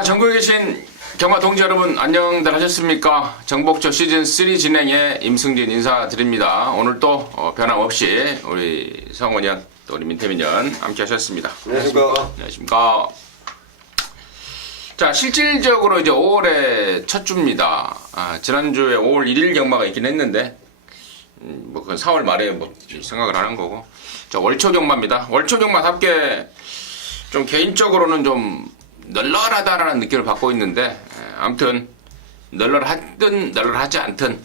자, 전국에 계신 경마 동지 여러분 안녕들 하셨습니까? 정복조 시즌3 진행의 임승진 인사드립니다. 오늘 또 변함없이 우리 성원현 또 우리 민태민현 함께 하셨습니다. 안녕하십니까. 안녕하십니까. 자, 실질적으로 이제 5월의 첫 주입니다. 지난주에 5월 1일 경마가 있긴 했는데 뭐 그건 4월 말에 뭐 생각을 하는 거고. 자, 월초 경마입니다. 월초 경마답게 좀 개인적으로는 좀 널널하다라는 느낌을 받고 있는데, 아무튼 널널하든 널널하지 않든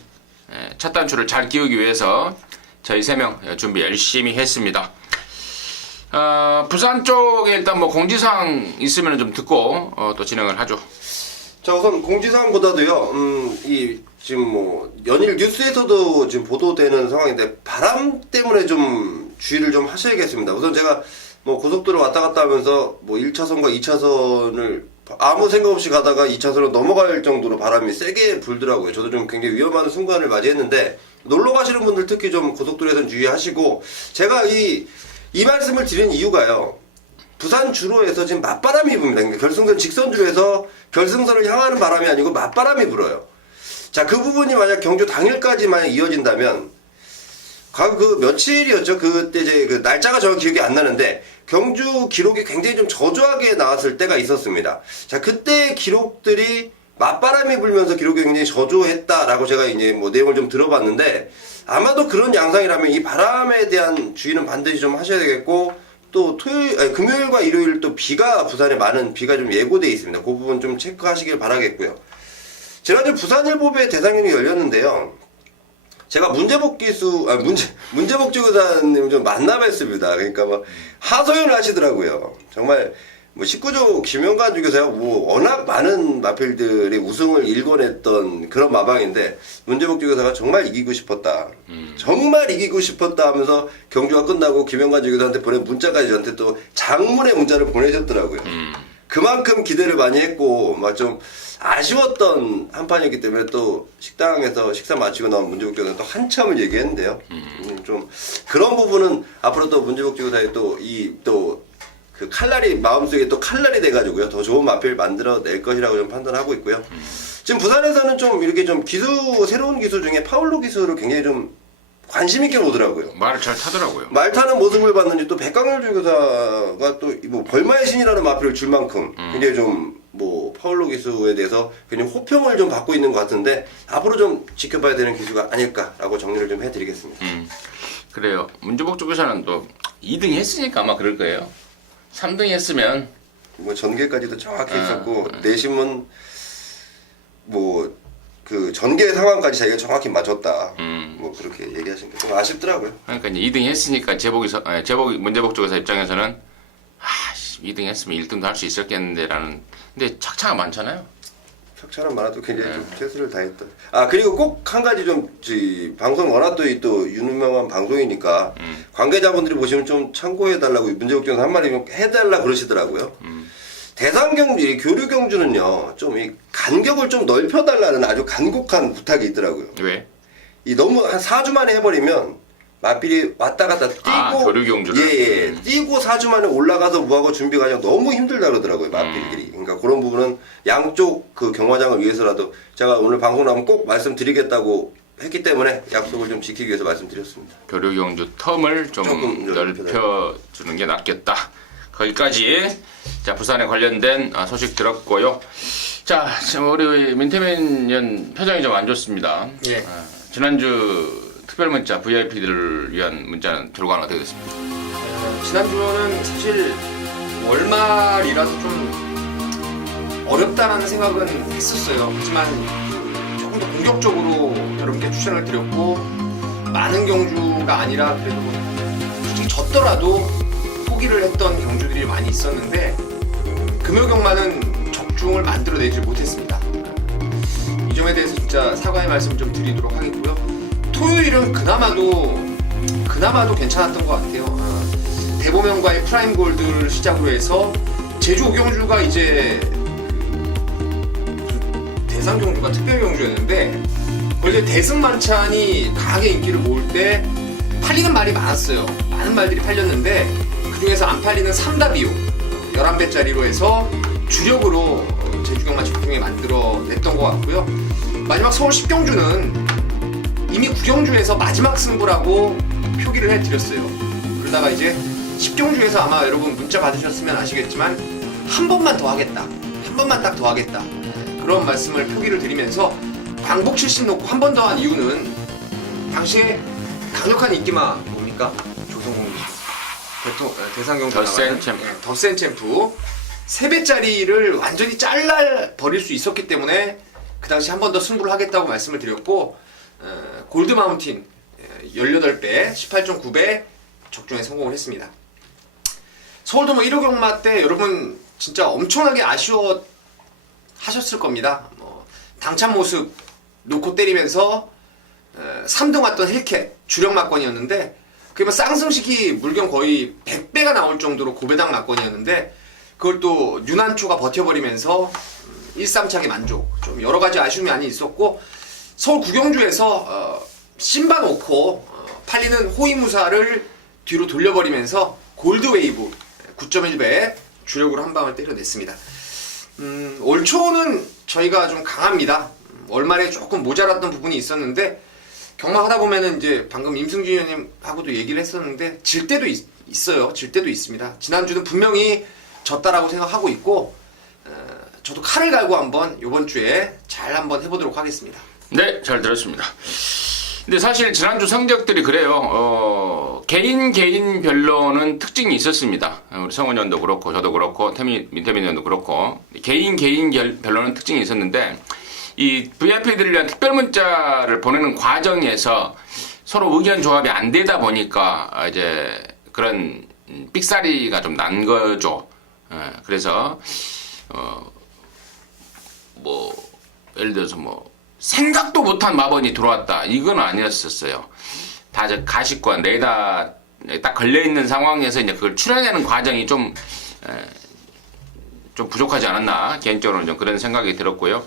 첫 단추를 잘 끼우기 위해서 저희 3명 준비 열심히 했습니다. 부산 쪽에 일단 뭐 공지사항 있으면 좀 듣고 또 진행을 하죠. 자, 우선 공지사항보다도요, 지금 뭐 연일 뉴스에서도 지금 보도되는 상황인데 바람 때문에 좀 주의를 좀 하셔야겠습니다. 우선 제가 뭐 고속도로 왔다 갔다 하면서 뭐 1차선과 2차선을 아무 생각 없이 가다가 2차선으로 넘어갈 정도로 바람이 세게 불더라고요. 저도 좀 굉장히 위험한 순간을 맞이했는데, 놀러 가시는 분들 특히 좀 고속도로에선 주의하시고, 제가 이 말씀을 드린 이유가요, 부산 주로에서 지금 맞바람이 붑니다. 그러니까 결승선 직선주에서 결승선을 향하는 바람이 아니고 맞바람이 불어요. 자, 그 부분이 만약 경주 당일까지 만약 이어진다면, 그 며칠이었죠? 그때 이제 그 날짜가 정확히 기억이 안 나는데, 경주 기록이 굉장히 좀 저조하게 나왔을 때가 있었습니다. 자, 그때 기록들이 맞바람이 불면서 기록이 굉장히 저조했다라고 제가 이제 뭐 내용을 좀 들어봤는데, 아마도 그런 양상이라면 이 바람에 대한 주의는 반드시 좀 하셔야 되겠고, 또 금요일과 일요일 또 비가, 부산에 많은 비가 좀 예고되어 있습니다. 그 부분 좀 체크하시길 바라겠고요. 지난주 부산일보배 대상경이 열렸는데요. 제가 문제복 지구사님 좀 만나뵀습니다. 그러니까 뭐 하소연을 하시더라고요. 정말 뭐 19조 김영관 주교사가 뭐 워낙 많은 마필들이 우승을 일궈냈던 그런 마방인데, 문제복 주교사가 정말 이기고 싶었다. 정말 이기고 싶었다 하면서 경주가 끝나고 김영관 주교사한테 보낸 문자까지 저한테 또 장문의 문자를 보내셨더라고요. 그만큼 기대를 많이 했고 막 좀 아쉬웠던 한 판이었기 때문에 또 식당에서 식사 마치고 나온 문제복 주교사는 또 한참을 얘기했는데요. 좀 그런 부분은 앞으로 또 문제복 주교사의 또 그 칼날이 마음속에 또 칼날이 돼가지고요, 더 좋은 마필 만들어낼 것이라고 좀 판단하고 있고요. 지금 부산에서는 좀 이렇게 좀 새로운 기수 중에 파울로 기수를 굉장히 좀 관심 있게 보더라고요. 말을 잘 타더라고요. 말 타는 모습을 봤는지 또 백강렬 주교사가 또 뭐 벌마의 신이라는 마필을 줄 만큼 굉장히 좀 뭐 파울로 기수에 대해서 굉장히 호평을 좀 받고 있는 것 같은데, 앞으로 좀 지켜봐야 되는 기수가 아닐까라고 정리를 좀 해드리겠습니다. 그래요. 문제복 주교사는 또 2등 했으니까 아마 그럴 거예요. 3등 했으면 뭐 전개까지도 정확히 했었고, 내심은 뭐 그 전개 상황까지 자기가 정확히 맞췄다. 뭐 그렇게 얘기하신 게 좀 아쉽더라고요. 그러니까 이제 2등 했으니까 문제복 주교사 입장에서는 2등 했으면 1등도 할 수 있었겠는데라는. 근데 착차가 많잖아요. 착차는 많아도 굉장히 좀 최선을 다했다. 그리고 꼭 한 가지 좀 방송 워낙 또 유명한 방송이니까 관계자분들이 보시면 좀 참고해달라고 문제복 주교사 한 마디 좀 해달라 그러시더라고요. 대상 경주, 교류 경주는요, 좀 이 간격을 좀 넓혀달라는 아주 간곡한 부탁이 있더라고요. 왜? 너무 한 4주 만에 해버리면 마필이 왔다 갔다 뛰고, 교류 경주를. 뛰고 4주 만에 올라가서 무하고 준비 과정 너무 힘들다 그러더라고요, 마필들이. 그러니까 그런 부분은 양쪽 그 경마장을 위해서라도 제가 오늘 방송 나오면 꼭 말씀드리겠다고 했기 때문에 약속을 좀 지키기 위해서 말씀드렸습니다. 교류 경주 텀을 좀 조금 넓혀주는 게 낫겠다. 거기까지. 자, 부산에 관련된 소식 들었고요. 자, 우리 민태민 표정이 좀 안 좋습니다. 예. 지난주 특별 문자 VIP들을 위한 문자는 결과는 어떻게 됐습니까? 지난주는 사실 월말이라서 좀 어렵다라는 생각은 했었어요. 하지만 조금 더 공격적으로 여러분께 추천을 드렸고, 많은 경주가 아니라 그래도 솔직히 졌더라도 포기를 했던 경주들이 많이 있었는데, 금요 경마는 적중을 만들어내지 못했습니다. 이 점에 대해서 진짜 사과의 말씀 좀 드리도록 하겠고요. 토요일은 그나마도 괜찮았던 것 같아요. 대보명과의 프라임 골드를 시작으로 해서 제주 오경주가 이제 대상 경주가 특별 경주였는데, 원래 대승만찬이 강하게 인기를 모을 때 팔리는 말이 많았어요. 많은 말들이 팔렸는데 그 중에서 안 팔리는 3답이요 11배짜리로 해서 주력으로 9경마 적중에 만들어냈던 것 같고요. 마지막 서울 10경주는 이미 9경주에서 마지막 승부라고 표기를 해드렸어요. 그러다가 이제 10경주에서 아마 여러분 문자 받으셨으면 아시겠지만 한 번만 더 하겠다, 한 번만 딱 더 하겠다, 그런 말씀을 표기를 드리면서 광복 70 놓고 한 번 더 한 이유는 당시에 강력한 인기마 뭡니까? 조성공 대상경주 더센 챔프. 더센 챔프 3배짜리를 완전히 잘라 버릴 수 있었기 때문에 그 당시 한 번 더 승부를 하겠다고 말씀을 드렸고, 골드 마운틴 18배 18.9배 적중에 성공을 했습니다. 서울도 뭐 1호 경마 때 여러분 진짜 엄청나게 아쉬워 하셨을 겁니다. 뭐 당찬 모습 놓고 때리면서 3등 왔던 헬캣 주력 막건이었는데, 그러면 쌍승식이 물경 거의 100배가 나올 정도로 고배당 막건이었는데, 그걸 또 윤한초가 버텨버리면서 1-3차게 만족. 좀 여러 가지 아쉬움이 많이 있었고, 서울 구경주에서 심바 놓고 팔리는 호위무사를 뒤로 돌려버리면서 골드웨이브 9.1배 주력으로 한 방을 때려냈습니다. 올 초는 저희가 좀 강합니다. 월말에 조금 모자랐던 부분이 있었는데, 경마하다 보면은 이제 방금 임승준 의원님하고도 얘기를 했었는데 질 때도 있어요. 질 때도 있습니다. 지난주는 분명히 졌다라고 생각하고 있고, 저도 칼을 갈고 한번 이번 주에 잘 한번 해보도록 하겠습니다. 네, 잘 들었습니다. 근데 사실 지난주 성적들이 그래요. 개인별로는 특징이 있었습니다. 우리 성원 의원도 그렇고 저도 그렇고 민태민 의원도 그렇고 개인별로는 특징이 있었는데, 이 VIP들을 위한 특별 문자를 보내는 과정에서 서로 의견 조합이 안 되다 보니까 이제 그런 삑사리가 좀 난 거죠. 그래서 뭐 예를 들어서 뭐 생각도 못한 마번이 들어왔다, 이건 아니었었어요. 다 가식과 내다 딱 걸려 있는 상황에서 이제 그걸 추려내는 과정이 좀 부족하지 않았나, 개인적으로는 좀 그런 생각이 들었고요.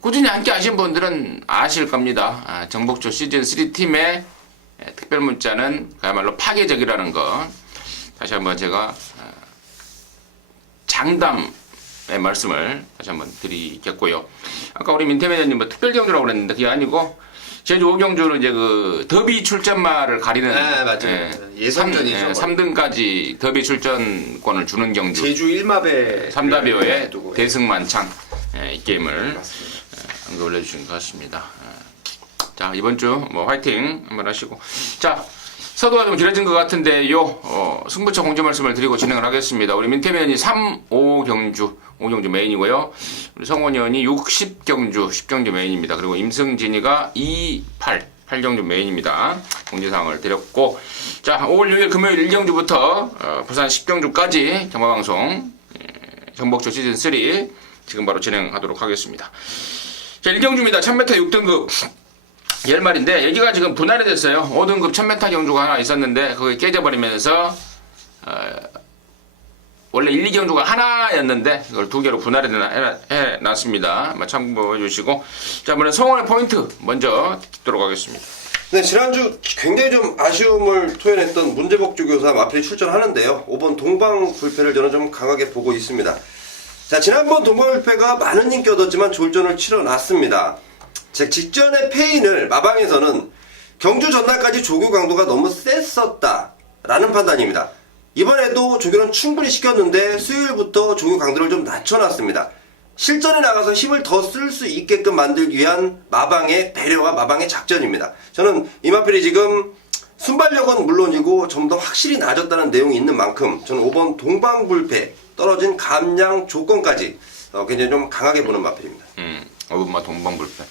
꾸준히 함께 하신 분들은 아실 겁니다. 정복조 시즌 3 팀의 특별 문자는 그야말로 파괴적이라는 거 다시 한번 제가 장담의 말씀을 다시 한번 드리겠고요. 아까 우리 민태민 의원님 뭐 특별 경주라고 그랬는데 그게 아니고, 제주 5경주는 이제 그 더비 출전마를 가리는, 네, 맞아요. 예선전이죠. 3등까지 더비 출전권을 주는 경주. 제주 1마배 3다비오의 대승만창, 이 게임을 맞습니다. 언급을 해주신 것 같습니다. 자, 이번 주 뭐 화이팅 한번 하시고, 자, 서두가 좀 길어진 것 같은데요. 승부처 공지 말씀을 드리고 진행을 하겠습니다. 우리 민태민 의원이 5경주 메인이고요. 우리 성원 의원이 60경주 10경주 메인입니다. 그리고 임승진이가 8경주 메인입니다. 공지사항을 드렸고, 자, 5월 6일 금요일 1경주부터 부산 10경주까지 경마방송 정복조 시즌 3 지금 바로 진행하도록 하겠습니다. 자, 1경주입니다. 1000m 6등급 10마리인데 여기가 지금 분할이 됐어요. 5등급 1000m 경주가 하나 있었는데 그게 깨져버리면서 원래 1, 2경주가 하나였는데 그걸 2개로 분할이 해놨습니다. 참고해 주시고, 자, 먼저 성원의 포인트 먼저 듣도록 하겠습니다. 네, 지난주 굉장히 좀 아쉬움을 토해냈던 문제복주 교사 마필이 출전하는데요. 5번 동방불패를 저는 좀 강하게 보고 있습니다. 자, 지난번 동방불패가 많은 인기 얻었지만 졸전을 치러놨습니다. 제 직전의 패인을 마방에서는 경주 전날까지 조교 강도가 너무 셌었다라는 판단입니다. 이번에도 조교는 충분히 시켰는데 수요일부터 조교 강도를 좀 낮춰놨습니다. 실전에 나가서 힘을 더 쓸 수 있게끔 만들기 위한 마방의 배려와 마방의 작전입니다. 저는 이마필이 지금 순발력은 물론이고 좀 더 확실히 낮았다는 내용이 있는 만큼 저는 5번 동방불패 떨어진 감량 조건까지 굉장히 좀 강하게 보는 마필입니다. 5번마 동방불패.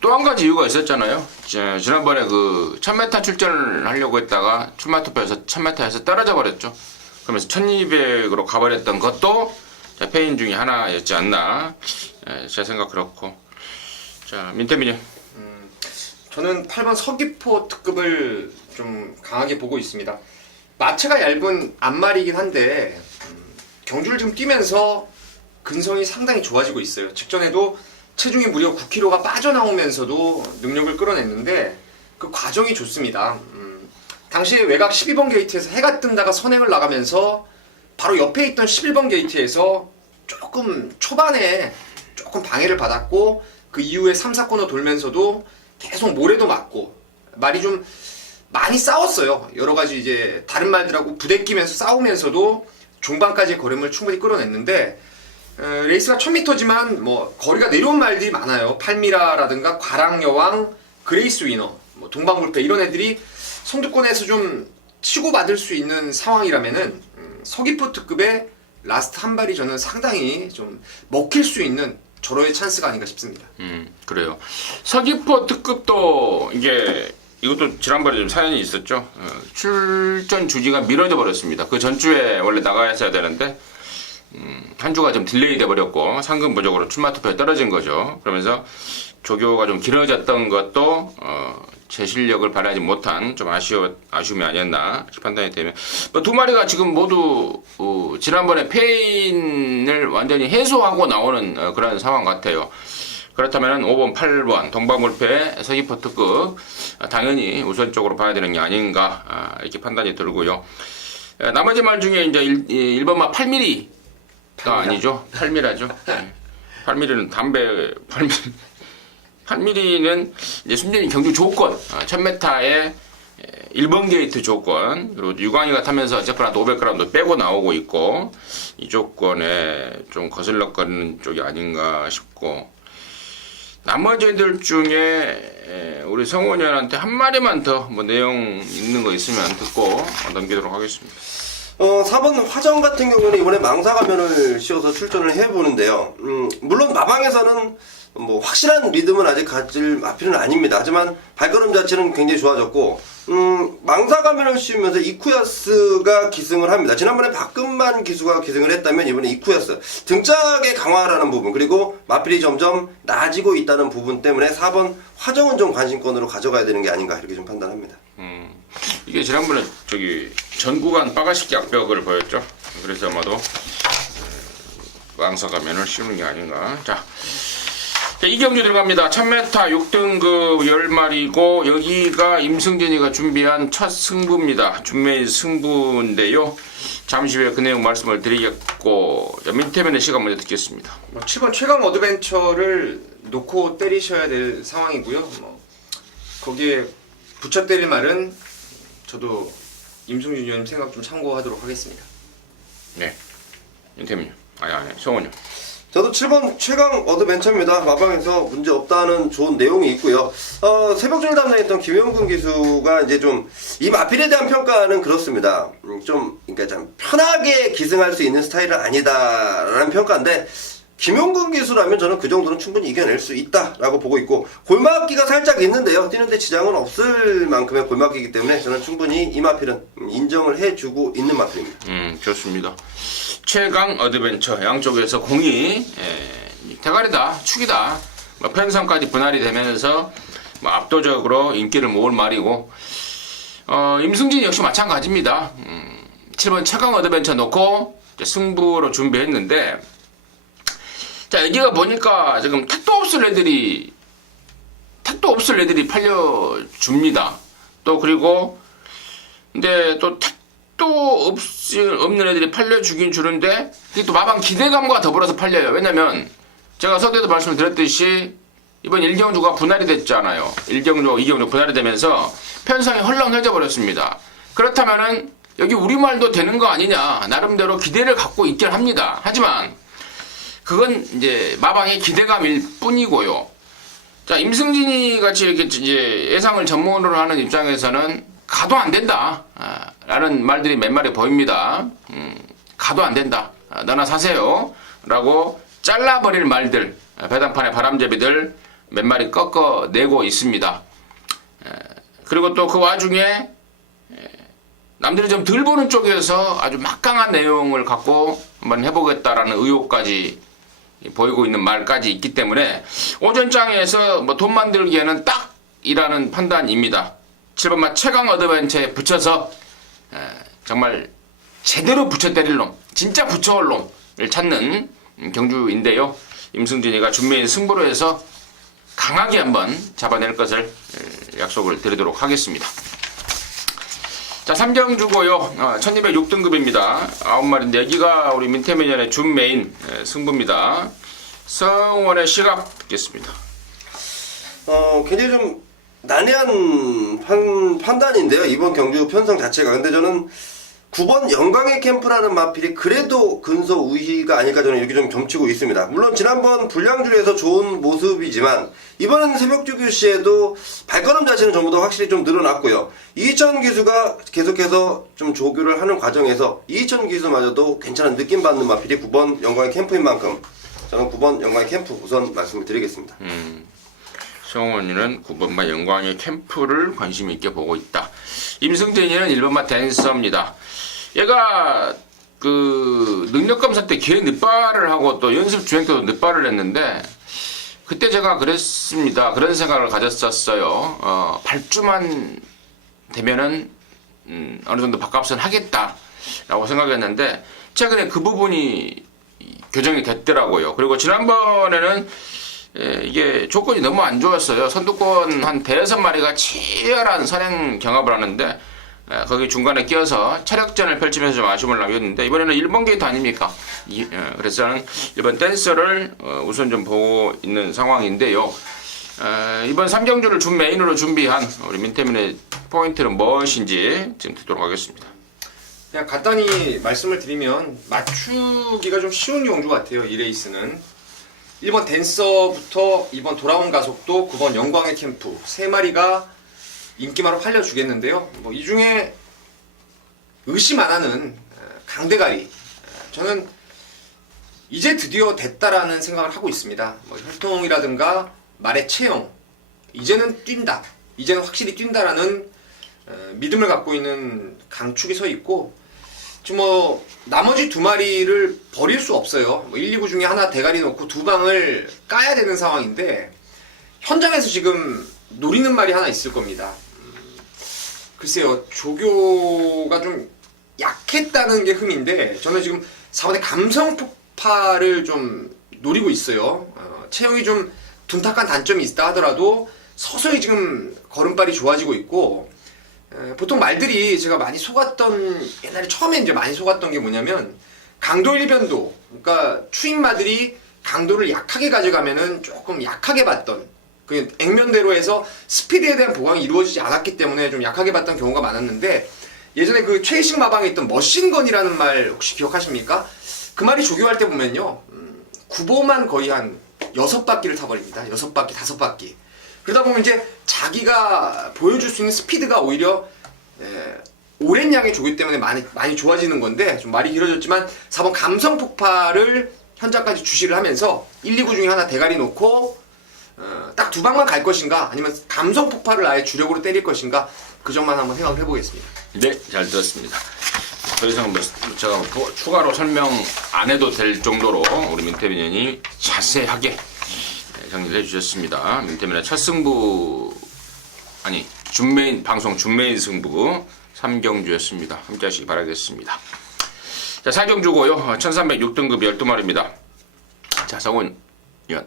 또 한 가지 이유가 있었잖아요. 지난번에 그 1000m 출전을 하려고 했다가 출마 투표에서 1000m에서 떨어져 버렸죠. 그러면서 1200으로 가버렸던 것도 패인 중에 하나였지 않나, 제 생각 그렇고. 자, 민태민이. 저는 8번 서귀포 특급을 좀 강하게 보고 있습니다. 마체가 얇은 앞말이긴 한데 경주를 좀 뛰면서 근성이 상당히 좋아지고 있어요. 직전에도 체중이 무려 9kg가 빠져나오면서도 능력을 끌어냈는데 그 과정이 좋습니다. 당시에 외곽 12번 게이트에서 해가 뜬다가 선행을 나가면서 바로 옆에 있던 11번 게이트에서 조금 초반에 조금 방해를 받았고 그 이후에 3, 4코너 돌면서도 계속 모래도 맞고 말이 좀 많이 싸웠어요. 여러 가지 이제 다른 말들하고 부대끼면서 싸우면서도 중반까지의 걸음을 충분히 끌어냈는데 레이스가 1000m지만 뭐 거리가 내려온 말들이 많아요. 팔미라라든가 과랑여왕, 그레이스 위너, 뭐 동방불패 이런 애들이 선두권에서 좀 치고받을 수 있는 상황이라면은 서귀포 특급의 라스트 한 발이 저는 상당히 좀 먹힐 수 있는 절호의 찬스가 아닌가 싶습니다. 그래요. 서귀포 특급도 이것도 지난번에 좀 사연이 있었죠. 출전 주지가 미뤄져 버렸습니다. 그 전주에 원래 나가야 되는데 한 주가 좀 딜레이 돼 버렸고 상금 부족으로 출마 투표에 떨어진 거죠. 그러면서 조교가 좀 길어졌던 것도 제 실력을 발휘하지 못한 좀 아쉬움이 아니었나 판단이 되면 두 마리가 지금 모두 지난번에 페인을 완전히 해소하고 나오는 그런 상황 같아요. 그렇다면 5번, 8번 동방불패 서귀포 특급 당연히 우선적으로 봐야 되는 게 아닌가 이렇게 판단이 들고요. 나머지 말 중에 이제 1번마 8mm가 아니죠. 8mm죠. 8mm는 담배 8mm는 이제 순전히 경주 조건 1000m의 1번 게이트 조건 그리고 유광이가 타면서 어쨌거나 500g도 빼고 나오고 있고 이 조건에 좀 거슬러거리는 쪽이 아닌가 싶고 나머지 애들 중에 우리 성훈이한테 한 마리만 더 뭐 내용 있는 거 있으면 듣고 넘기도록 하겠습니다. 4번 화정 같은 경우는 이번에 망사 가면을 씌워서 출전을 해보는데요. 물론 마방에서는 뭐 확실한 리듬은 아직 가질 마필은 아닙니다. 하지만 발걸음 자체는 굉장히 좋아졌고 망사 가면을 씌우면서 이쿠야스가 기승을 합니다. 지난번에 박근만 기수가 기승을 했다면 이번에 이쿠야스 등짝의 강화라는 부분 그리고 마필이 점점 나아지고 있다는 부분 때문에 4번 화정은 좀 관심권으로 가져가야 되는 게 아닌가 이렇게 좀 판단합니다. 이게 지난번에 전구간 빠가식 약벽을 보였죠. 그래서 아마도 망사 가면을 씌우는 게 아닌가. 자, 이 경주 들어갑니다. 1000m 6등급 10마리고 여기가 임승진이가 준비한 첫 승부입니다. 준매의 승부인데요. 잠시 후에 그 내용 말씀을 드리겠고 민태면의 시간 먼저 듣겠습니다. 7번 최강 어드벤처를 놓고 때리셔야 될 상황이고요. 거기에 붙여 때릴 말은 저도 임승준 위원님 생각 좀 참고하도록 하겠습니다. 네, 민태면요. 아니 성훈요. 저도 7번 최강 어드벤처입니다. 마방에서 문제 없다는 좋은 내용이 있고요. 새벽중을 담당했던 김영근 기수가 이제 좀 이 마필에 대한 평가는 그렇습니다. 그러니까 좀 편하게 기승할 수 있는 스타일은 아니다라는 평가인데 김용근 기수라면 저는 그 정도는 충분히 이겨낼 수 있다라고 보고 있고 골막기가 살짝 있는데요. 뛰는데 지장은 없을 만큼의 골막기이기 때문에 저는 충분히 이 마필은 인정을 해주고 있는 마필입니다. 좋습니다. 최강 어드벤처 양쪽에서 공이 대가리다 축이다 펜성까지 분할이 되면서 압도적으로 인기를 모을 말이고 임승진 역시 마찬가지입니다. 7번 최강 어드벤처 놓고 승부로 준비했는데 자 여기가 보니까 지금 택도 없을 애들이 팔려줍니다. 또 그리고 근데 또 택도 없는 애들이 팔려주긴 주는데 이게 또 마방 기대감과 더불어서 팔려요. 왜냐면 제가 서두에도 말씀을 드렸듯이 이번 1경주가 분할이 됐잖아요. 1경주, 2경주 분할이 되면서 편성이 헐렁해져 버렸습니다. 그렇다면은 여기 우리말도 되는 거 아니냐 나름대로 기대를 갖고 있긴 합니다. 하지만 그건 이제 마방의 기대감일 뿐이고요. 자, 임승진이 같이 이렇게 이제 예상을 전문으로 하는 입장에서는 가도 안 된다. 라는 말들이 몇 마리 보입니다. 가도 안 된다. 너나 사세요. 라고 잘라버릴 말들, 배당판의 바람잡이들 몇 마리 꺾어내고 있습니다. 그리고 또 그 와중에 남들이 좀 덜 보는 쪽에서 아주 막강한 내용을 갖고 한번 해보겠다라는 의혹까지 보이고 있는 말까지 있기 때문에 오전장에서 뭐 돈 만들기에는 딱이라는 판단입니다. 7번마 최강 어드벤처에 붙여서 정말 제대로 붙여 때릴 놈, 진짜 붙여올 놈을 찾는 경주인데요. 임승진이가 준비인 승부로 해서 강하게 한번 잡아낼 것을 약속을 드리도록 하겠습니다. 자, 3경주고요. 1206등급입니다. 9마리인데 여기가 우리 민태민연의 준 메인 승부입니다. 성원의 시각 듣겠습니다. 굉장히 좀 난해한 판단인데요. 이번 경주 편성 자체가. 근데 저는 9번 영광의 캠프라는 마필이 그래도 근소 우위가 아닐까 저는 이렇게 좀 점치고 있습니다. 물론 지난번 불량주에서 좋은 모습이지만 이번엔 새벽주교 시에도 발걸음 자체는 전부 다 확실히 좀 늘어났고요. 이희천 기수가 계속해서 좀 조교를 하는 과정에서 이희천 기수마저도 괜찮은 느낌 받는 마필이 9번 영광의 캠프인 만큼 저는 9번 영광의 캠프 우선 말씀을 드리겠습니다. 성원이는 9번마 영광의 캠프를 관심 있게 보고 있다. 임승진이는 1번마 댄서입니다. 얘가 그 능력 검사 때 개 늦발을 하고 또 연습 주행 때도 늦발을 했는데 그때 제가 그랬습니다. 그런 생각을 가졌었어요. 발주만 되면은 어느 정도 밥값은 하겠다라고 생각했는데 최근에 그 부분이 교정이 됐더라고요. 그리고 지난번에는 이게 조건이 너무 안 좋았어요. 선두권 한 5마리가 치열한 선행 경합을 하는데 거기 중간에 끼어서 차력전을 펼치면서 좀 아쉬움을 남겼는데 이번에는 1번 게이트 아닙니까? 그래서 저는 1번 댄서를 우선 좀 보고 있는 상황인데요. 이번 3경주를 준 메인으로 준비한 우리 민태민의 포인트는 무엇인지 지금 듣도록 하겠습니다. 그냥 간단히 말씀을 드리면 맞추기가 좀 쉬운 경주 같아요. 이 레이스는 1번 댄서부터 2번 돌아온 가속도 9번 영광의 캠프 3마리가 인기마로 팔려주겠는데요. 뭐 이 중에 의심 안 하는 강대가리 저는 이제 드디어 됐다라는 생각을 하고 있습니다. 뭐 혈통이라든가 말의 체형 이제는 뛴다. 이제는 확실히 뛴다라는 믿음을 갖고 있는 강축이 서 있고 지금 뭐 나머지 2마리를 버릴 수 없어요. 뭐 1, 2구 중에 하나 대가리 놓고 2방을 까야 되는 상황인데 현장에서 지금 노리는 말이 하나 있을 겁니다. 글쎄요, 조교가 좀 약했다는 게 흠인데 저는 지금 4번의 감성 폭발을 좀 노리고 있어요. 체형이 좀 둔탁한 단점이 있다 하더라도 서서히 지금 걸음발이 좋아지고 있고 보통 말들이 제가 많이 속았던 옛날에 처음에 이제 많이 속았던 게 뭐냐면 강도 일변도 그러니까 추임마들이 강도를 약하게 가져가면은 조금 약하게 봤던 그 액면대로 해서 스피드에 대한 보강이 이루어지지 않았기 때문에 좀 약하게 봤던 경우가 많았는데 예전에 그 최희식 마방에 있던 머신건이라는 말 혹시 기억하십니까? 그 말이 조교할 때 보면요 9보만 거의 한 6바퀴를 타버립니다. 6바퀴, 5바퀴. 그러다 보면 이제 자기가 보여줄 수 있는 스피드가 오히려 오랜 양의 조교 때문에 많이 좋아지는 건데 좀 말이 길어졌지만 4번 감성 폭발을 현장까지 주시를 하면서 1, 2구 중에 하나 대가리 놓고 딱 2방만 갈 것인가 아니면 감성 폭발을 아예 주력으로 때릴 것인가 그 점만 한번 생각을 해보겠습니다. 네, 잘 들었습니다. 더 이상 제가 추가로 설명 안 해도 될 정도로 우리 민태민이 자세하게 정리를 해주셨습니다. 민태민의 첫 승부 아니 준메인 방송 준메인 승부 3경주였습니다. 함께 하시기 바라겠습니다. 자, 4경주고요. 1306등급 12마리입니다. 자, 성훈 위원.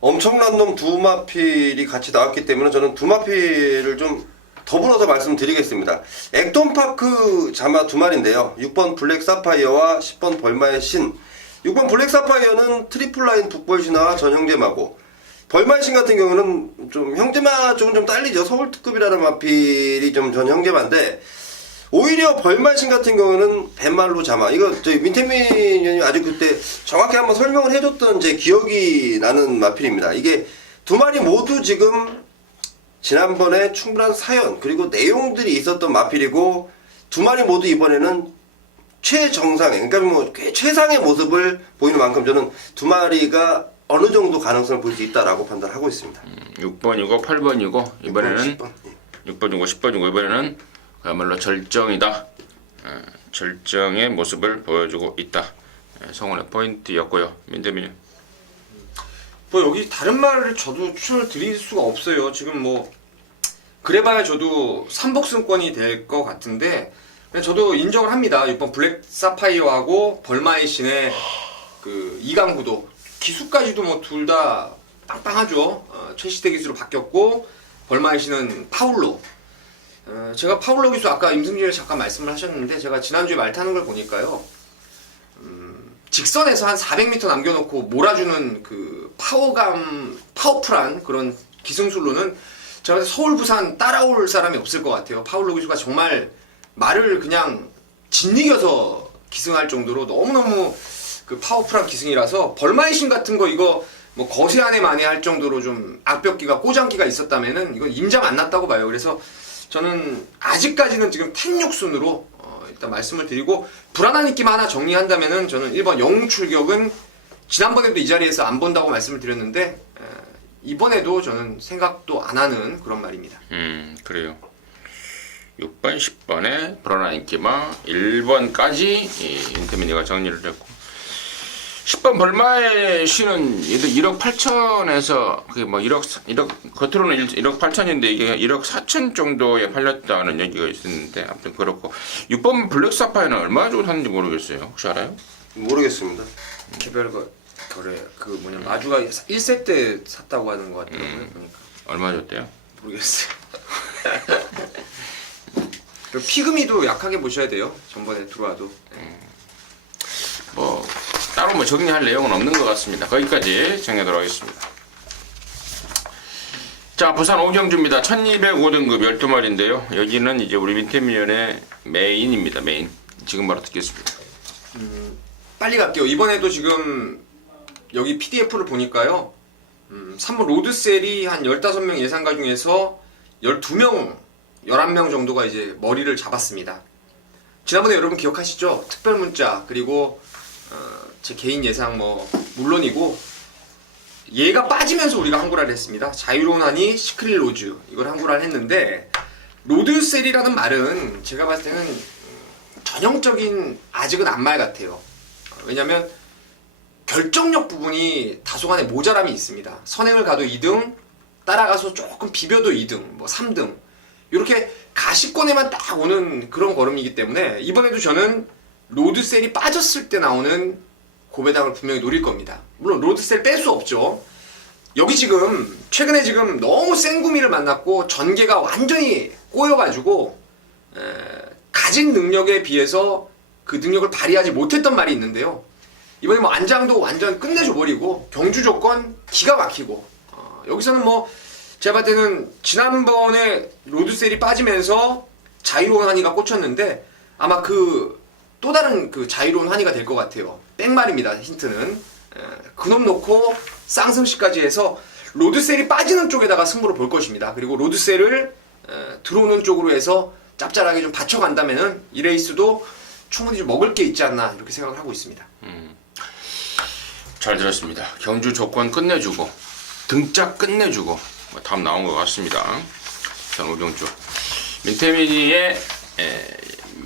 엄청난 놈 2마필이 같이 나왔기 때문에 저는 2마필을 좀 더불어서 말씀드리겠습니다. 액돈파크 자마 2마리인데요. 6번 블랙 사파이어와 10번 벌마의 신. 6번 블랙 사파이어는 트리플라인 북벌신화와 전형제마고 벌마의 신 같은 경우는 좀 형제마 쪽은 좀 딸리죠. 서울특급이라는 마필이 좀 전 형제마인데 오히려 벌마의 신 같은 경우는 벤말로 자마. 이거 저희 민태민 의원이 아주 그때 정확히 한번 설명을 해줬던 제 기억이 나는 마필입니다. 이게 2마리 모두 지금 지난번에 충분한 사연 그리고 내용들이 있었던 마필이고 2마리 모두 이번에는 최정상의 그러니까 뭐 최상의 모습을 보이는 만큼 저는 2마리가 어느 정도 가능성을 볼 수 있다라고 판단하고 있습니다. 6번이고 8번이고 이번에는 10번. 6번이고 10번이고 이번에는 그야말로 절정이다. 절정의 모습을 보여주고 있다. 성훈의 포인트였고요. 민대민이. 뭐 여기 다른 말을 저도 추천을 드릴 수가 없어요. 지금 뭐 그래봐야 저도 3복승권이 될 것 같은데 저도 인정을 합니다. 6번 블랙 사파이어하고 벌마의 신의 그 2강 구도 기수까지도 뭐 둘 다 빵빵하죠. 최시대 기수로 바뀌었고 벌마의 신은 파울로 제가 파울러 기수 아까 임승진이 잠깐 말씀을 하셨는데 제가 지난주에 말 타는 걸 보니까요. 직선에서 한 400m 남겨놓고 몰아주는 그 파워풀한 그런 기승술로는 제가 서울 부산 따라올 사람이 없을 것 같아요. 파울러 기수가 정말 말을 그냥 짓이겨서 기승할 정도로 너무너무 그 파워풀한 기승이라서 벌마이신 같은 거 이거 뭐 거세 안에 만에 할 정도로 좀 악벽기가 꼬장기가 있었다면은 이건 임장 안 났다고 봐요. 그래서 저는 아직까지는 지금 탱육순으로 일단 말씀을 드리고 불안한 느낌 하나 정리한다면은 저는 1번 영웅 출격은 지난번에도 이 자리에서 안 본다고 말씀을 드렸는데 이번에도 저는 생각도 안 하는 그런 말입니다. 그래요. 6번, 10번에 불안한 인기마 1번까지 인터미니가 정리를 했고 10번 벌마의 시는 1억 8천에서 그게 뭐 1억 겉으로는 1억 8천인데 이게 1억 4천 정도에 팔렸다는 얘기가 있었는데 아무튼 그렇고 6번 블랙 사파이어는 얼마 정도 샀는지 모르겠어요. 혹시 알아요? 모르겠습니다. 개별 거래 마주가 1세 때 샀다고 하는 것 같더라고요. 그러니까 얼마 줬대요? 모르겠어요. 그리고 피그미도 약하게 보셔야 돼요. 전번에 들어와도. 뭐 따로 뭐 정리할 내용은 없는 것 같습니다. 거기까지 정리하도록 하겠습니다. 자, 부산 오경주입니다. 1205등급 12마리인데요. 여기는 이제 우리 민태미연의 메인입니다. 메인. 지금 바로 듣겠습니다. 빨리 갈게요. 이번에도 지금 여기 PDF를 보니까요. 3번 로드셀이 한 15명 예상가 중에서 12명, 11명 정도가 이제 머리를 잡았습니다. 지난번에 여러분 기억하시죠? 특별 문자 그리고 제 개인 예상 뭐 물론이고 얘가 빠지면서 우리가 한구라를 했습니다. 자유로운 한이 시크릿 로즈 이걸 한구라를 했는데 로드셀이라는 말은 제가 봤을 때는 전형적인 아직은 안말 같아요. 왜냐면 결정력 부분이 다소간의 모자람이 있습니다. 선행을 가도 2등, 따라가서 조금 비벼도 2등, 뭐 3등 이렇게 가시권에만 딱 오는 그런 걸음이기 때문에 이번에도 저는 로드셀이 빠졌을 때 나오는 고배당을 분명히 노릴 겁니다. 물론 로드셀 뺄 수 없죠. 여기 지금 최근에 지금 너무 생구미를 만났고 전개가 완전히 꼬여가지고 가진 능력에 비해서 그 능력을 발휘하지 못했던 말이 있는데요. 이번에 뭐 안장도 완전 끝내줘버리고 경주 조건 기가 막히고 여기서는 뭐 제가 봤을 때는 지난번에 로드셀이 빠지면서 자유로운 한이가 꽂혔는데 아마 그 또 다른 그 자유로운 한이가 될 것 같아요. 뺑말입니다. 힌트는 그놈 놓고 쌍승시까지 해서 로드셀이 빠지는 쪽에다가 승부를 볼 것입니다. 그리고 로드셀을 들어오는 쪽으로 해서 짭짤하게 좀 받쳐간다면은 이 레이스도 충분히 좀 먹을 게 있지 않나 이렇게 생각을 하고 있습니다. 잘 들었습니다. 경주 조건 끝내주고 등짝 끝내주고 뭐 답 나온 것 같습니다. 전 오경주 민태민이의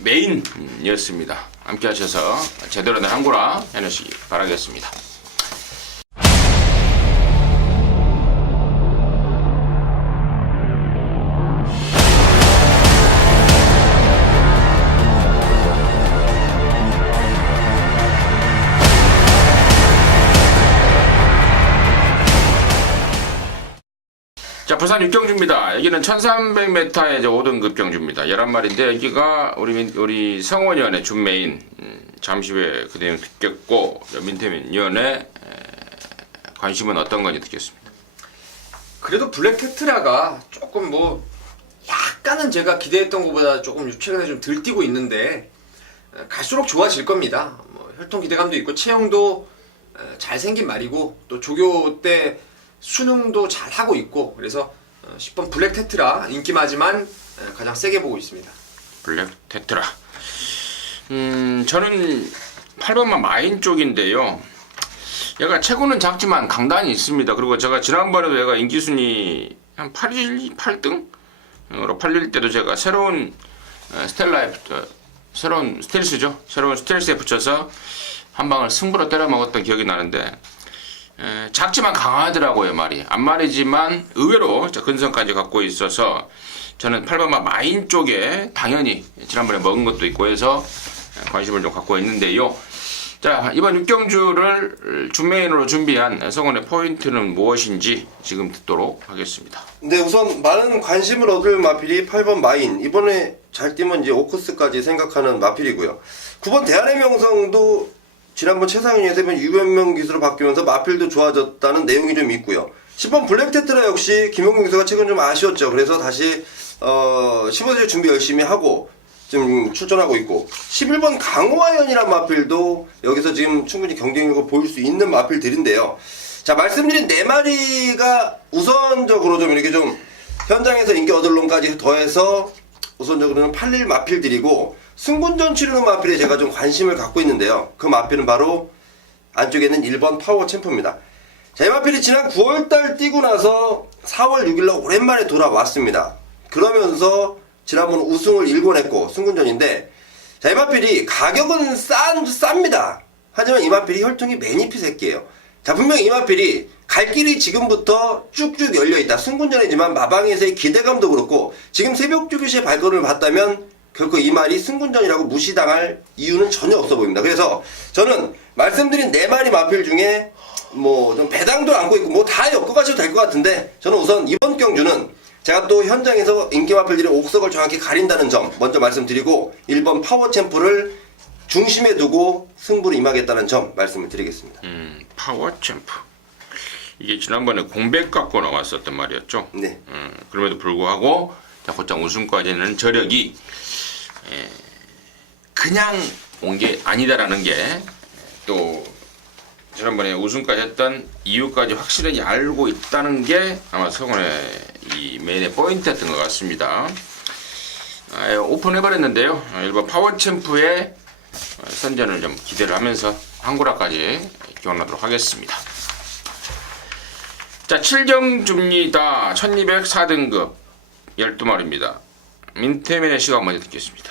메인이었습니다. 함께 하셔서 제대로 된 한구라 해내시기 바라겠습니다. 자, 부산 육경주입니다. 여기는 1300m의 5등급 경주입니다. 11마리인데 여기가 우리 성원위원회 준메인 잠시 후에 그 내용 듣겠고 민태민 위원의 관심은 어떤 건지 듣겠습니다. 그래도 블랙 테트라가 조금 뭐 약간은 제가 기대했던 것보다 조금 최근에 좀 들뛰고 있는데 갈수록 좋아질 겁니다. 뭐 혈통 기대감도 있고 체형도 잘생긴 말이고 또 조교 때 수능도 잘 하고 있고 그래서 10번 블랙 테트라 인기마지만 가장 세게 보고 있습니다. 블랙 테트라. 저는 8번만 마인 쪽인데요. 얘가 체구는 작지만 강단이 있습니다. 그리고 제가 지난번에도 얘가 인기순위 한 8등으로 팔릴 때도 제가 새로운 새로운 스텔스죠. 새로운 스텔스에 붙여서 한 방을 승부로 때려 먹었던 기억이 나는데 작지만 강하더라고요. 말이 앞말이지만 의외로 근성까지 갖고 있어서 저는 8번마 마인 쪽에 당연히 지난번에 먹은 것도 있고 해서 관심을 좀 갖고 있는데요. 자, 이번 6경주를 준메인으로 준비한 성원의 포인트는 무엇인지 지금 듣도록 하겠습니다. 네, 우선 많은 관심을 얻을 마필이 8번 마인. 이번에 잘 뛰면 이제 오크스까지 생각하는 마필이고요. 9번 대한의 명성도 지난번 최상위에서 이번 유변명 기수로 바뀌면서 마필도 좋아졌다는 내용이 좀 있고요. 10번 블랙 테트라 역시 김용민 기수가 최근 좀 아쉬웠죠. 그래서 다시 15세 준비 열심히 하고 지금 출전하고 있고, 11번 강화연이란 마필도 여기서 지금 충분히 경쟁력을 보일 수 있는 마필들인데요. 자, 말씀드린 4마리가 우선적으로 좀 이렇게 좀 현장에서 인기 얻을 놈까지 더해서 우선적으로는 팔릴 마필들이고, 승군전 치르는 마필에 제가 좀 관심을 갖고 있는데요. 그 마필은 바로 안쪽에는 1번 파워 챔프입니다. 자, 이 마필이 지난 9월달 뛰고 나서 4월 6일날 오랜만에 돌아왔습니다. 그러면서 지난번 우승을 일궈냈고 승군전인데, 자, 이 마필이 가격은 쌉니다. 하지만 이 마필이 혈통이 매니피 새끼예요. 자, 분명히 이 마필이 갈 길이 지금부터 쭉쭉 열려있다. 승군전이지만 마방에서의 기대감도 그렇고, 지금 새벽 주기시의 발걸음을 봤다면 결코 이 말이 승군전이라고 무시당할 이유는 전혀 없어 보입니다. 그래서 저는 말씀드린 4마리 마필 중에 뭐 좀 배당도 안고 있고 뭐 다 엮어가셔도 될 것 같은데, 저는 우선 이번 경주는 제가 또 현장에서 인기 마필들의 옥석을 정확히 가린다는 점 먼저 말씀드리고, 1번 파워 챔프를 중심에 두고 승부를 임하겠다는 점 말씀을 드리겠습니다. 파워 챔프. 이게 지난번에 공백 갖고 나왔었단 말이었죠. 네. 그럼에도 불구하고 자, 곧장 우승까지는 저력이 그냥 온 게 아니다라는 게 또 지난번에 우승까지 했던 이유까지 확실하게 알고 있다는 게 아마 성원의 이 메인의 포인트였던 것 같습니다. 오픈해버렸는데요. 1번 파워 챔프의 선전을 좀 기대를 하면서 한구라까지 기원하도록 하겠습니다. 자, 7경주입니다. 1204등급 12마리입니다. 민태민의 시각 먼저 듣겠습니다.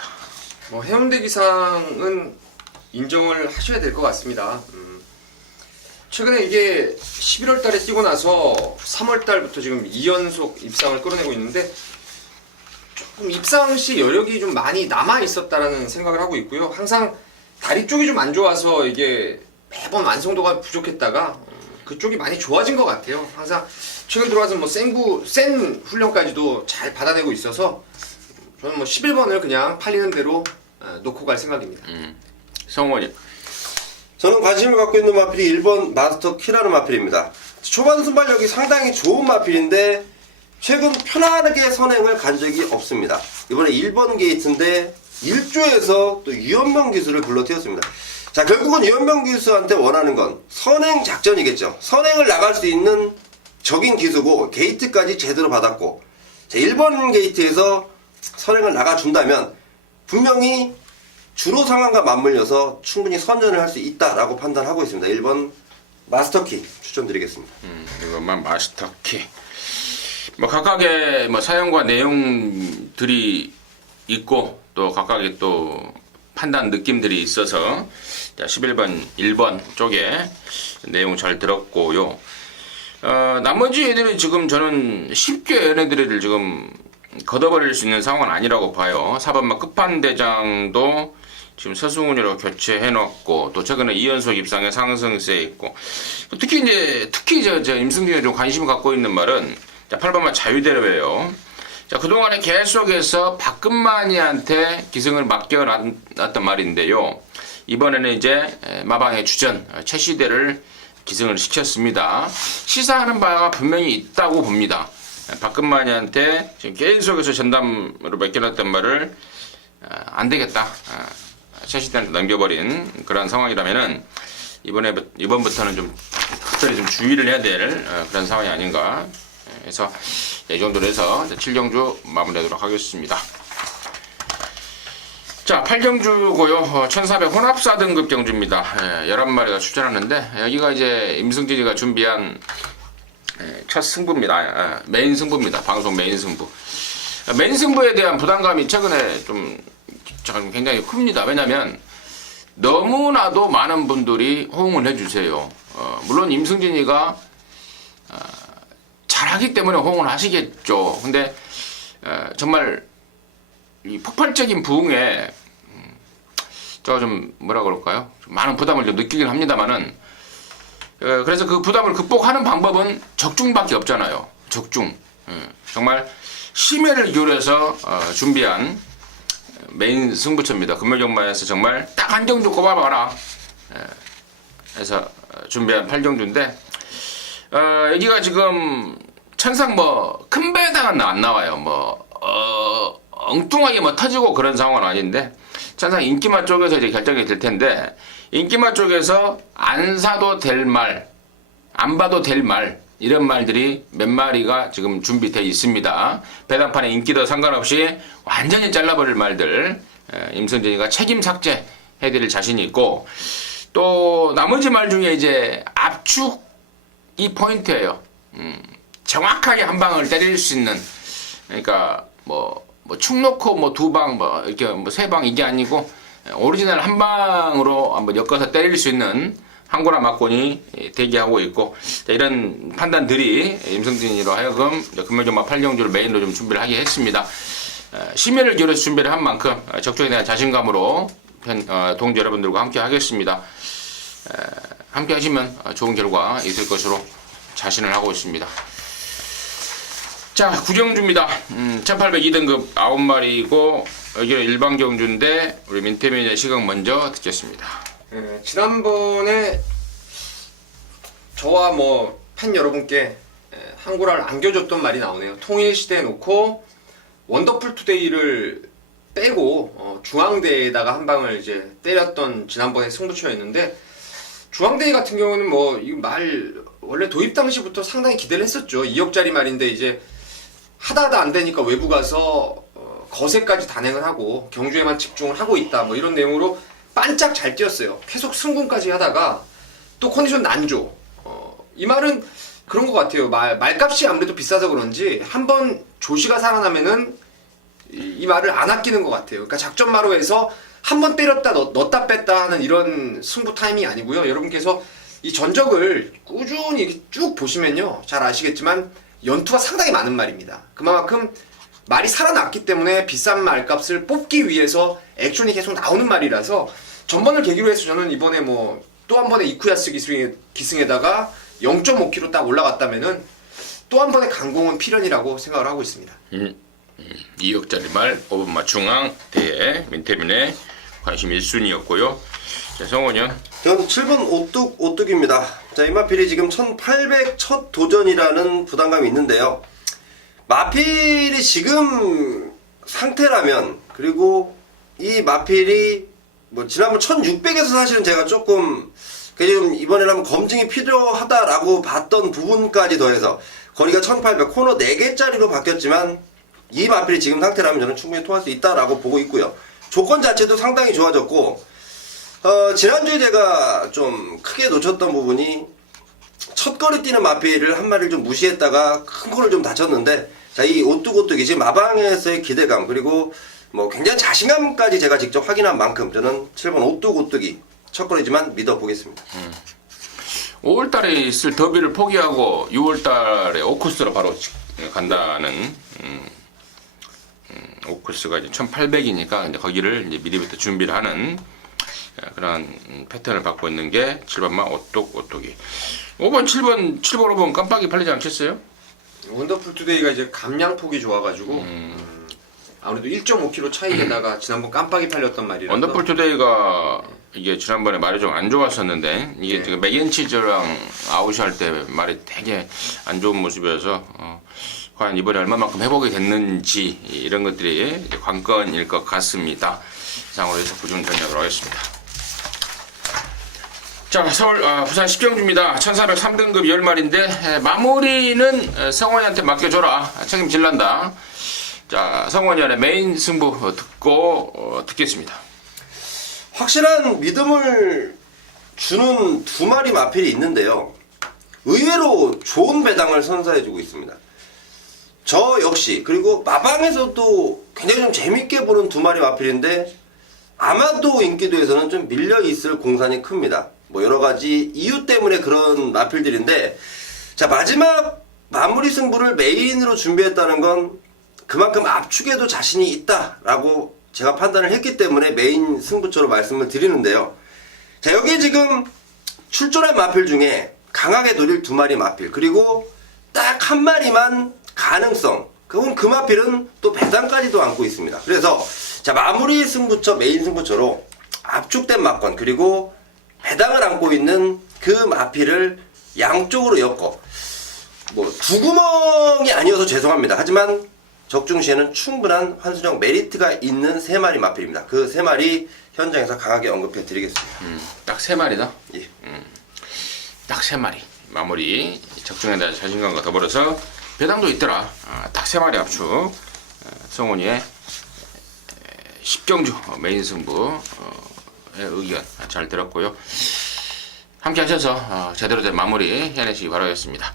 뭐 해운대 기상은 인정을 하셔야 될 것 같습니다. 최근에 이게 11월 달에 뛰고 나서 3월 달부터 지금 2연속 입상을 끌어내고 있는데, 조금 입상 시 여력이 좀 많이 남아 있었다라는 생각을 하고 있고요. 항상 다리 쪽이 좀 안 좋아서 이게 매번 완성도가 부족했다가 그쪽이 많이 좋아진 것 같아요. 항상 최근 들어와서 뭐 센 훈련까지도 잘 받아내고 있어서 저는 뭐 11번을 그냥 팔리는 대로 놓고 갈 생각입니다. 성원이. 저는 관심을 갖고 있는 마필이 1번 마스터 키라는 마필입니다. 초반 순발력이 상당히 좋은 마필인데 최근 편안하게 선행을 간 적이 없습니다. 이번에 1번 게이트인데 1조에서 또 유연명 기수를 불러띄웠습니다. 자, 결국은 유연명 기수한테 원하는 건 선행 작전이겠죠. 선행을 나갈 수 있는 적인 기수고, 게이트까지 제대로 받았고, 자, 1번 게이트에서 선행을 나가준다면 분명히 주로 상황과 맞물려서 충분히 선전을 할 수 있다라고 판단하고 있습니다. 1번 마스터키 추천드리겠습니다. 이것만 마스터키. 뭐 각각의 뭐 사연과 내용들이 있고 또 각각의 또 판단 느낌들이 있어서, 자, 11번 1번 쪽에 내용 잘 들었고요. 나머지 애들이 지금 저는 쉽게 얘네들을 지금 걷어버릴 수 있는 상황은 아니라고 봐요. 4번마 끝판대장도 지금 서승훈이로 교체해놓고, 또 최근에 2연속 입상에 상승세 있고, 특히 저 임승진이 좀 관심을 갖고 있는 말은, 자, 8번마 자유대로예요. 자, 그동안에 계속해서 박근만이한테 기승을 맡겨놨단 말인데요. 이번에는 이제 마방의 주전 최시대를 기승을 시켰습니다. 시사하는 바가 분명히 있다고 봅니다. 박근만이한테 지금 계속해서 전담으로 맡겨놨던 말을 안 되겠다, 최시대한테 넘겨버린 그런 상황이라면은 이번부터는 좀 특별히 좀 주의를 해야 될 그런 상황이 아닌가 해서 이 정도로 해서 7경주 마무리하도록 하겠습니다. 자, 8경주고요. 1400 혼합 4등급 경주입니다. 11마리가 출전하는데, 여기가 이제 임승진이가 준비한 첫 승부입니다. 메인 승부입니다. 방송 메인 승부. 메인 승부에 대한 부담감이 최근에 좀 굉장히 큽니다. 왜냐면 너무나도 많은 분들이 호응을 해주세요. 물론 임승진이가 잘하기 때문에 호응을 하시겠죠. 근데 정말 이 폭발적인 부흥에 제가 좀 뭐라 그럴까요? 좀 많은 부담을 좀 느끼긴 합니다만은 그래서 그 부담을 극복하는 방법은 적중밖에 없잖아요. 적중. 정말 심혈을 기울여서 준비한 메인 승부처입니다. 금요경마에서 정말 딱 한 경주 꼽아봐라 해서 준비한 8경주인데 여기가 지금 천상 뭐 큰 배당은 안 나와요. 뭐 엉뚱하게 뭐 터지고 그런 상황은 아닌데 천상 인기마 쪽에서 이제 결정이 될 텐데 인기마 쪽에서 안 사도 될 말, 안 봐도 될 말 이런 말들이 몇 마리가 지금 준비되어 있습니다. 배당판의 인기도 상관없이 완전히 잘라버릴 말들 임성진이가 책임 삭제해드릴 자신이 있고 또 나머지 말 중에 이제 압축이 포인트예요. 정확하게 한 방을 때릴 수 있는 그러니까 뭐 축 놓고 뭐 두 방 뭐 이렇게 뭐 세 방 이게 아니고 오리지널 한 방으로 한번 엮어서 때릴 수 있는 항고나 막곤이 대기하고 있고 이런 판단들이 임성진이로 하여금 금요경마 8경주를 메인으로 좀 준비를 하게 했습니다. 심혈을 기울여서 준비를 한 만큼 적중에 대한 자신감으로 동지 여러분들과 함께 하겠습니다. 함께 하시면 좋은 결과 있을 것으로 자신을 하고 있습니다. 자, 구경주입니다. 1802등급 9마리이고 여기는 일반 경주인데 우리 민태민의 시각 먼저 듣겠습니다. 지난번에 저와 뭐 팬 여러분께 항고라를 안겨줬던 말이 나오네요. 통일시대에 놓고 원더풀 투데이를 빼고 중앙대에다가 한 방을 이제 때렸던 지난번에 승부처였는데 중앙대회 같은 경우는 뭐 이 말 원래 도입 당시부터 상당히 기대를 했었죠. 2억짜리 말인데 이제 하다 안 되니까 외부 가서 거세까지 단행을 하고 경주에만 집중을 하고 있다 뭐 이런 내용으로 반짝 잘 뛰었어요. 계속 승분까지 하다가 또 컨디션 난조. 이 말은 그런 것 같아요. 말값이 아무래도 비싸서 그런지 한번 조시가 살아나면은 이 말을 안 아끼는 것 같아요. 그러니까 작전마로에서 한 번 때렸다 넣었다 뺐다 하는 이런 승부 타이밍이 아니고요. 여러분께서 이 전적을 꾸준히 쭉 보시면요. 잘 아시겠지만 연투가 상당히 많은 말입니다. 그만큼 말이 살아났기 때문에 비싼 말값을 뽑기 위해서 액션이 계속 나오는 말이라서 전번을 계기로 해서 저는 이번에 뭐 또 한 번의 이쿠야스 기승에다가 0.5kg 딱 올라갔다면은 또 한 번의 강공은 필연이라고 생각을 하고 있습니다. 2억짜리 말 5번마 중앙 대회 민태민의 관심 1순위였고요. 자, 성원이요. 저는 7번 오뚝입니다. 자, 이 마필이 지금 1800 첫 도전이라는 부담감이 있는데요. 마필이 지금 상태라면 그리고 이 마필이 뭐 지난번 1600에서 사실은 제가 조금 좀 이번에는 한번 검증이 필요하다라고 봤던 부분까지 더해서 거리가 1800 코너 4개짜리로 바뀌었지만 이 마필이 지금 상태라면 저는 충분히 통할 수 있다라고 보고 있고요. 조건 자체도 상당히 좋아졌고 지난주에 제가 좀 크게 놓쳤던 부분이 첫 거리 뛰는 마필을 한 마리를 좀 무시했다가 큰 코를 좀 다쳤는데 자, 이 오뚝오뚝이 지금 마방에서의 기대감 그리고 뭐 굉장히 자신감까지 제가 직접 확인한 만큼 저는 7번 오뚝오뚝이 첫 거리지만 믿어보겠습니다. 5월달에 있을 더비를 포기하고 6월달에 오코스로 바로 간다는 오코스가 이제 1800이니까 이제 거기를 이제 미리부터 준비를 하는 그런 패턴을 갖고 있는 게 7번마 오뚝오뚝이 5번, 7번, 5번 깜빡이 팔리지 않겠어요? 원더풀 투데이가 이제 감량폭이 좋아가지고 아무래도 1.5kg 차이에다가 지난번 깜빡이 팔렸던 말이라서 원더풀 투데이가 이게 지난번에 말이 좀 안 좋았었는데 이게 지금 맥앤치즈랑 아웃할 때 말이 되게 안 좋은 모습이어서 과연 이번에 얼마만큼 회복이 됐는지 이런 것들이 이제 관건일 것 같습니다. 이상으로 해서 부중 전략으로 하겠습니다. 자, 서울 부산 10경주입니다. 1403등급 10마리인데 마무리는 성원이한테 맡겨줘라. 책임질란다. 자, 성원이한테 메인 승부 듣고 듣겠습니다. 확실한 믿음을 주는 두 마리 마필이 있는데요. 의외로 좋은 배당을 선사해주고 있습니다. 저 역시 그리고 마방에서도 굉장히 좀 재밌게 보는 두 마리 마필인데 아마도 인기도에서는 좀 밀려있을 공산이 큽니다. 뭐 여러가지 이유 때문에 그런 마필들인데 자, 마지막 마무리 승부를 메인으로 준비했다는 건 그만큼 압축에도 자신이 있다라고 제가 판단을 했기 때문에 메인 승부처로 말씀을 드리는데요. 자, 여기 지금 출전한 마필 중에 강하게 노릴 2마리 마필, 그리고 딱 1마리만 가능성, 그건 그 마필은 또 배당까지도 안고 있습니다. 그래서 자, 마무리 승부처, 메인 승부처로 압축된 막권 그리고 배당을 안고 있는 그 마필을 양쪽으로 엮어 뭐 두구멍이 아니어서 죄송합니다. 하지만 적중시에는 충분한 환수적 메리트가 있는 3마리 마필입니다. 그 3마리 현장에서 강하게 언급해 드리겠습니다. 딱 3마리다. 예. 딱 3마리 마무리 적중에 대한 자신감과 더불어서 배당도 있더라. 딱 3마리 압축. 성훈이의 10경주 메인 승부의 의견 잘 들었고요. 함께 하셔서 제대로 된 마무리 해내시기 바라겠습니다.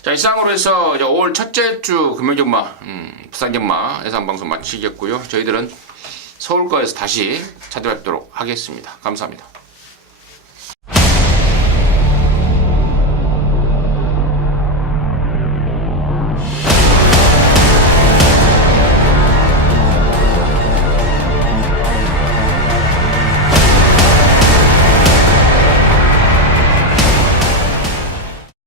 자, 이상으로 해서 5월 첫째 주 금요경마 부산경마 예상방송 마치겠고요. 저희들은 서울거에서 다시 찾아뵙도록 하겠습니다. 감사합니다.